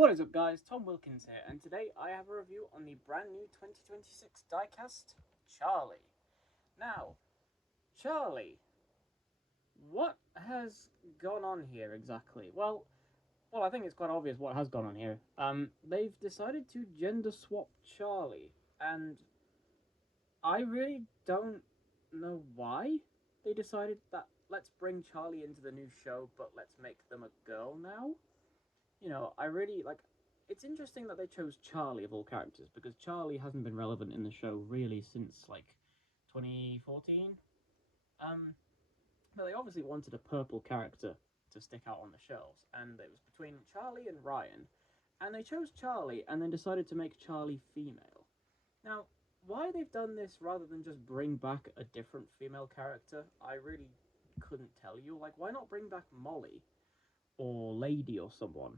What is up guys, Tom Wilkins here, and today I have a review on the brand new 2026 diecast, Charlie. Now, Charlie, what has gone on here exactly? Well, I think it's quite obvious what has gone on here. They've decided to gender swap Charlie, and I really don't know why they decided that let's bring Charlie into the new show, but let's make them a girl now. I really like. It's interesting that they chose Charlie of all characters because Charlie hasn't been relevant in the show really since like 2014. But they obviously wanted a purple character to stick out on the shelves, and it was between Charlie and Ryan, and they chose Charlie and then decided to make Charlie female. Now, why they've done this rather than just bring back a different female character, I really couldn't tell you. Like, why not bring back Molly or Lady or someone?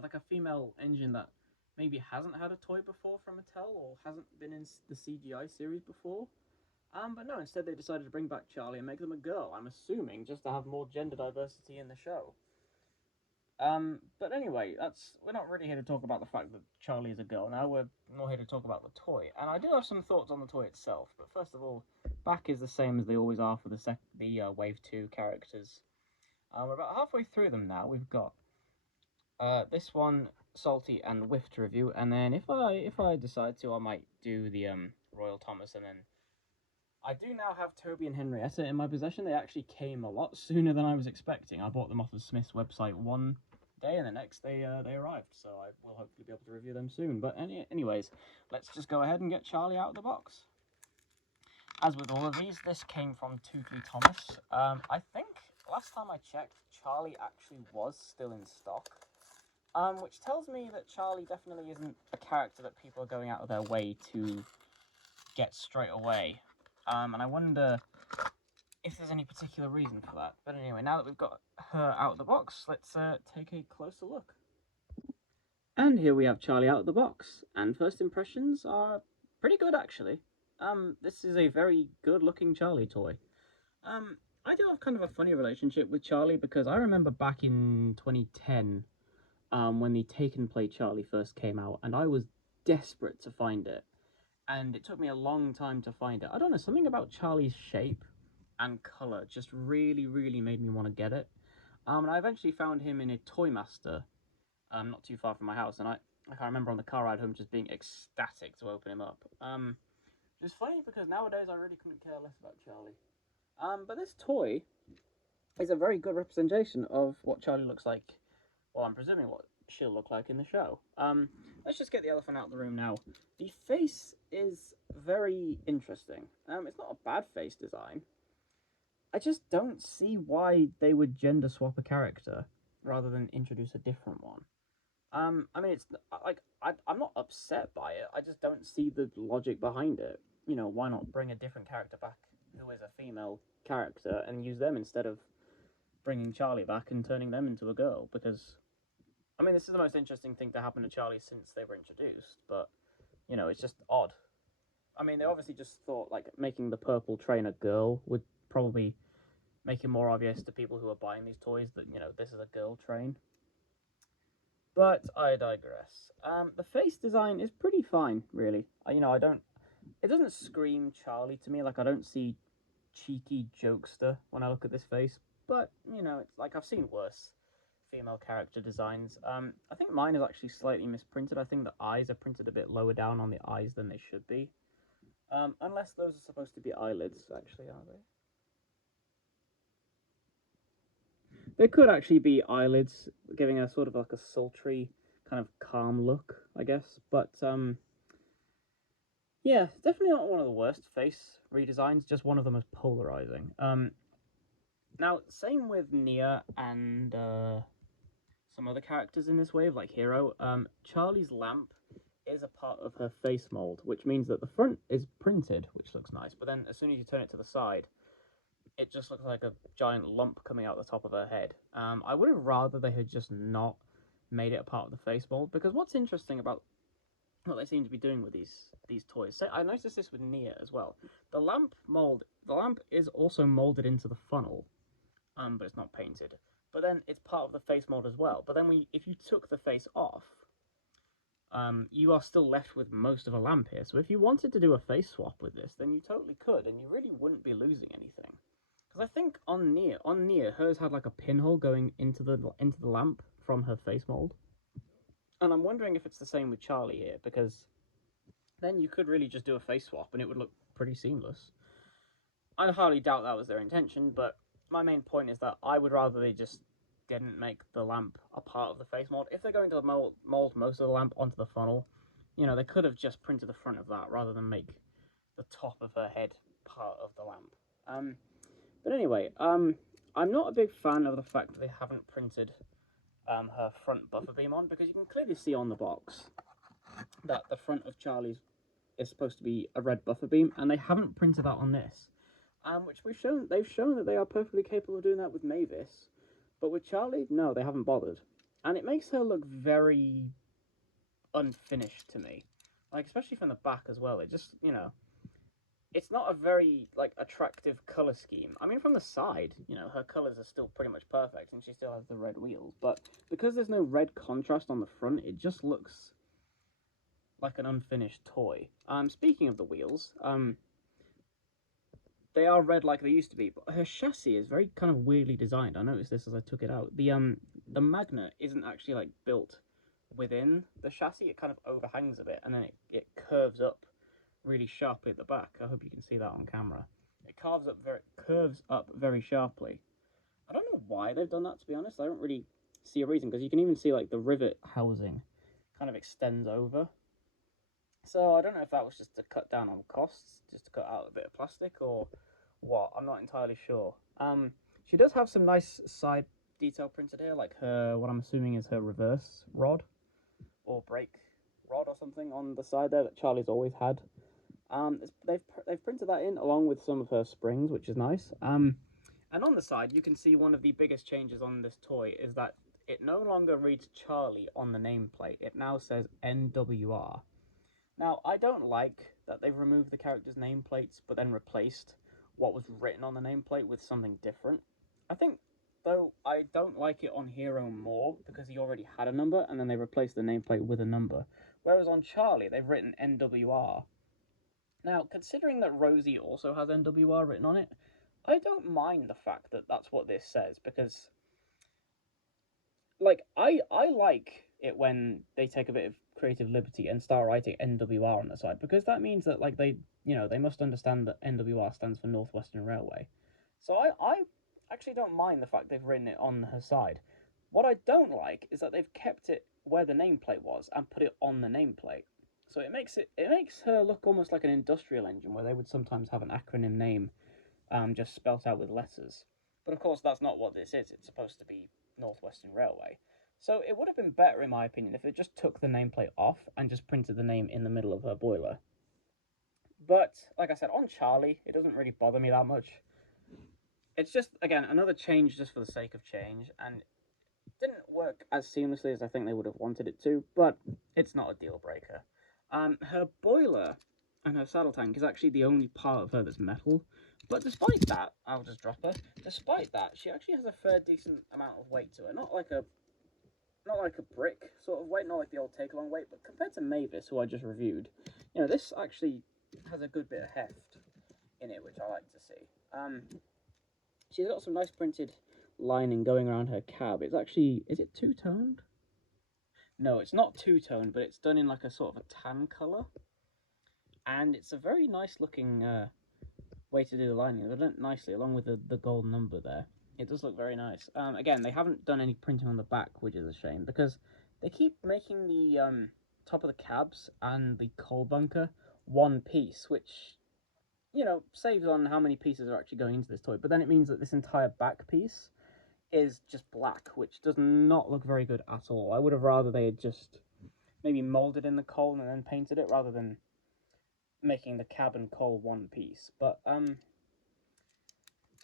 Like a female engine that maybe hasn't had a toy before from Mattel or hasn't been in the CGI series before. But no, instead they decided to bring back Charlie and make them a girl, I'm assuming, just to have more gender diversity in the show. But anyway, we're not really here to talk about the fact that Charlie is a girl now, we're more here to talk about the toy. And I do have some thoughts on the toy itself, but first of all, back is the same as they always are for the Wave 2 characters. We're about halfway through them now. We've got this one, Salty and Whiff to review, and then if I decide to, I might do the Royal Thomas, and then I do now have Toby and Henrietta in my possession. They actually came a lot sooner than I was expecting. I bought them off of Smith's website one day, and the next day they arrived, so I will hopefully be able to review them soon. But anyways, let's just go ahead and get Charlie out of the box. As with all of these, this came from Tootly Thomas. I think last time I checked, Charlie actually was still in stock. Which tells me that Charlie definitely isn't a character that people are going out of their way to get straight away. And I wonder if there's any particular reason for that. But anyway, now that we've got her out of the box, let's take a closer look. And here we have Charlie out of the box. And first impressions are pretty good, actually. This is a very good-looking Charlie toy. I do have kind of a funny relationship with Charlie because I remember back in 2010... when the Take and Play Charlie first came out, and I was desperate to find it. And it took me a long time to find it. I don't know, something about Charlie's shape and colour just really, really made me want to get it. And I eventually found him in a Toy Master, not too far from my house, and I remember on the car ride home just being ecstatic to open him up. Which is funny because nowadays I really couldn't care less about Charlie. But this toy is a very good representation of what Charlie looks like. Well, I'm presuming what she'll look like in the show. Let's just get the elephant out of the room now. The face is very interesting. It's not a bad face design. I just don't see why they would gender swap a character rather than introduce a different one. I mean, it's like I'm not upset by it. I just don't see the logic behind it. Why not bring a different character back who is a female character and use them instead of bringing Charlie back and turning them into a girl? Because I mean, this is the most interesting thing to happen to Charlie since they were introduced, but, it's just odd. I mean, they obviously just thought, like, making the purple train a girl would probably make it more obvious to people who are buying these toys that, this is a girl train. But I digress. The face design is pretty fine, really. It doesn't scream Charlie to me, like, I don't see cheeky jokester when I look at this face, but, it's like, I've seen worse female character designs. I think mine is actually slightly misprinted. I think the eyes are printed a bit lower down on the eyes than they should be. Unless those are supposed to be eyelids, actually, are they? They could actually be eyelids, giving a sort of like a sultry, kind of calm look, I guess. But, yeah, definitely not one of the worst face redesigns, just one of the most polarizing. Now, same with Nia and, some other characters in this wave, like Hero. Charlie's lamp is a part of her face mold, which means that the front is printed, which looks nice, but then as soon as you turn it to the side, it just looks like a giant lump coming out the top of her head. I would have rather they had just not made it a part of the face mold, because what's interesting about what they seem to be doing with these toys, so I noticed this with Nia as well. The lamp is also molded into the funnel, but it's not painted. but then it's part of the face mold as well. But then if you took the face off, you are still left with most of a lamp here. So if you wanted to do a face swap with this, then you totally could, and you really wouldn't be losing anything. Because I think on Nia, hers had like a pinhole going into the lamp from her face mold. And I'm wondering if it's the same with Charlie here, because then you could really just do a face swap and it would look pretty seamless. I hardly doubt that was their intention, but my main point is that I would rather they just didn't make the lamp a part of the face mold. If they're going to mold most of the lamp onto the funnel, you know, they could have just printed the front of that rather than make the top of her head part of the lamp. But anyway, I'm not a big fan of the fact that they haven't printed her front buffer beam on, because you can clearly see on the box that the front of Charlie's is supposed to be a red buffer beam, and they haven't printed that on this. Which they've shown that they are perfectly capable of doing that with Mavis, but with Charlie, no, they haven't bothered, and it makes her look very unfinished to me, like especially from the back as well. It just, you know, it's not a very like attractive color scheme. I mean, from the side, you know, her colors are still pretty much perfect, and she still has the red wheels, but because there's no red contrast on the front, it just looks like an unfinished toy. Speaking of the wheels, they are red like they used to be, but her chassis is very kind of weirdly designed. I noticed this as I took it out. The magnet isn't actually like built within the chassis. It kind of overhangs a bit, and then it curves up really sharply at the back. I hope you can see that on camera. It curves up very sharply. I don't know why they've done that, to be honest. I don't really see a reason, because you can even see like the rivet housing kind of extends over. So I don't know if that was just to cut down on costs, just to cut out a bit of plastic, or what. I'm not entirely sure. She does have some nice side detail printed here, like her, what I'm assuming is her reverse rod or brake rod or something on the side there that Charlie's always had. They've printed that in along with some of her springs, which is nice. And on the side, you can see one of the biggest changes on this toy is that it no longer reads Charlie on the nameplate. It now says NWR. Now, I don't like that they've removed the character's nameplates, but then replaced what was written on the nameplate with something different. I think, though, I don't like it on Hero more, because he already had a number, and then they replaced the nameplate with a number. Whereas on Charlie, they've written NWR. Now, considering that Rosie also has NWR written on it, I don't mind the fact that that's what this says, because, like, I like it when they take a bit of creative liberty and start writing NWR on the side, because that means that, like, they must understand that NWR stands for North Western Railway. So I actually don't mind the fact they've written it on her side. What I don't like is that they've kept it where the nameplate was and put it on the nameplate. So it makes her look almost like an industrial engine, where they would sometimes have an acronym name just spelt out with letters. But of course, that's not what this is. It's supposed to be North Western Railway. So it would have been better, in my opinion, if it just took the nameplate off and just printed the name in the middle of her boiler. But, like I said, on Charlie, it doesn't really bother me that much. It's just, again, another change just for the sake of change, and it didn't work as seamlessly as I think they would have wanted it to, but it's not a deal breaker. Her boiler and her saddle tank is actually the only part of her that's metal, but despite that, I'll just drop her, despite that, she actually has a fair decent amount of weight to her. Not like a brick sort of weight, not like the old take-along weight, but compared to Mavis, who I just reviewed, you know, this actually has a good bit of heft in it, which I like to see. She's got some nice printed lining going around her cab. It's actually, is it two-toned? No, it's not two-toned, but it's done in like a sort of a tan colour. And it's a very nice looking way to do the lining. They've done it nicely, along with the gold number there. It does look very nice. Again, they haven't done any printing on the back, which is a shame, because they keep making the top of the cabs and the coal bunker one piece, which, you know, saves on how many pieces are actually going into this toy. But then it means that this entire back piece is just black, which does not look very good at all. I would have rather they had just maybe molded in the coal and then painted it, rather than making the cab and coal one piece. But there's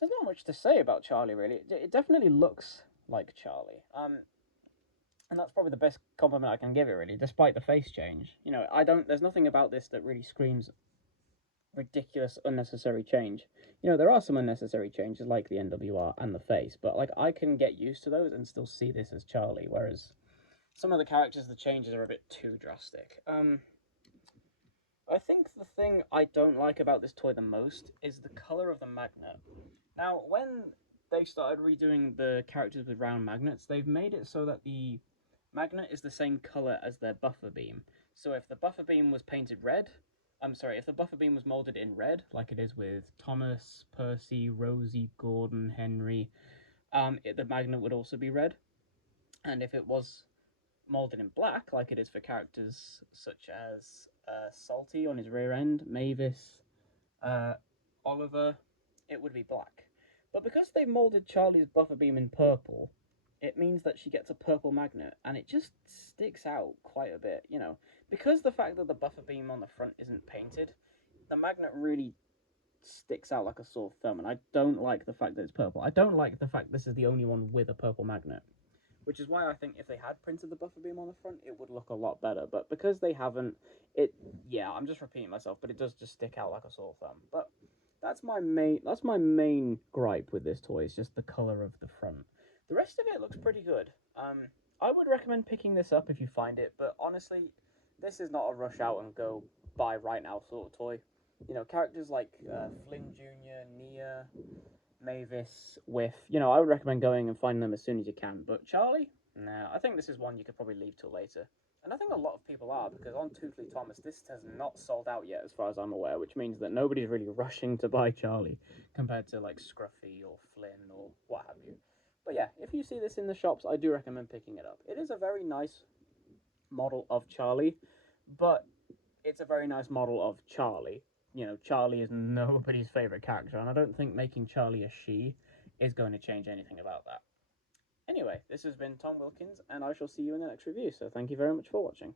not much to say about Charlie, really. It definitely looks like Charlie. And that's probably the best compliment I can give it, really, despite the face change. You know, there's nothing about this that really screams ridiculous, unnecessary change. You know, there are some unnecessary changes like the NWR and the face, but like I can get used to those and still see this as Charlie, whereas some of the characters, the changes are a bit too drastic. I think the thing I don't like about this toy the most is the color of the magnet. Now, when they started redoing the characters with round magnets, they've made it so that the magnet is the same color as their buffer beam. So if the buffer beam was painted red, if the buffer beam was molded in red, like it is with Thomas, Percy, Rosie, Gordon, Henry, the magnet would also be red. And if it was molded in black, like it is for characters such as Salty on his rear end, Mavis, uh, Oliver, it would be black. But because they molded Charlie's buffer beam in purple, it means that she gets a purple magnet, and it just sticks out quite a bit, you know. Because the fact that the buffer beam on the front isn't painted, the magnet really sticks out like a sore thumb, and I don't like the fact that it's purple. I don't like the fact this is the only one with a purple magnet. Which is why I think if they had printed the buffer beam on the front, it would look a lot better. But because they haven't, I'm just repeating myself, but it does just stick out like a sore thumb. But that's my main gripe with this toy, is just the color of the front. The rest of it looks pretty good. I would recommend picking this up if you find it, but honestly, this is not a rush out and go buy right now sort of toy. You know, characters like Flynn Jr., Nia, Mavis, Whiff. You know, I would recommend going and finding them as soon as you can. But Charlie, no, I think this is one you could probably leave till later. And I think a lot of people are, because on Toothley Thomas, this has not sold out yet, as far as I'm aware, which means that nobody's really rushing to buy Charlie compared to like Scruffy or Flynn or what have you. But yeah, if you see this in the shops, I do recommend picking it up. It is a very nice model of Charlie, but it's a very nice model of Charlie. You know, Charlie is nobody's favorite character, and I don't think making Charlie a she is going to change anything about that. Anyway, this has been Tom Wilkins, and I shall see you in the next review, so thank you very much for watching.